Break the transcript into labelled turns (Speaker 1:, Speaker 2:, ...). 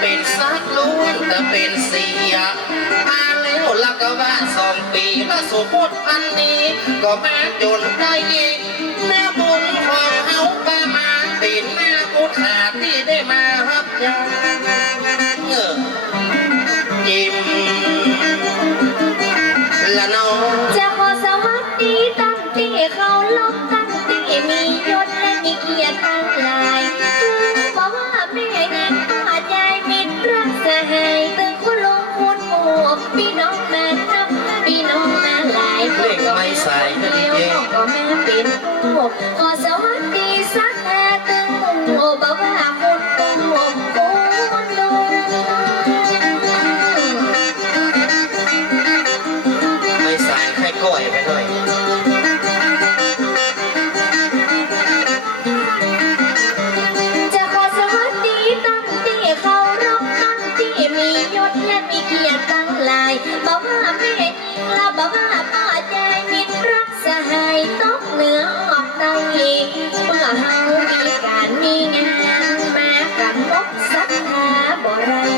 Speaker 1: เป็นสักล้วนแต่เป็นเสียมาแล้วลักก็ว่าสองปีแล้วสุพุทธพันนี้ ก็มาจนได้ยิงแม่บุญของเฮาก็มาเป็นแม่พุทธาที่ได้มารับยาเออจิมละน้อง
Speaker 2: หลาย
Speaker 1: เลขไม่ใส่ก็ดีเจ
Speaker 2: ก็แม่เป็นผู้ขอสวัสดีสักแค่ตึงปู่บอกว่าคุณปู่คุณลุง
Speaker 1: ไม่ใส่ให้ก้อยไปด้วย
Speaker 2: จะขอสวัสดีตั้งที่เขารบตั้งที่มียศและมีเกียรติตั้งหลายบอกว่าแม่ยิงและบอกว่ เฮ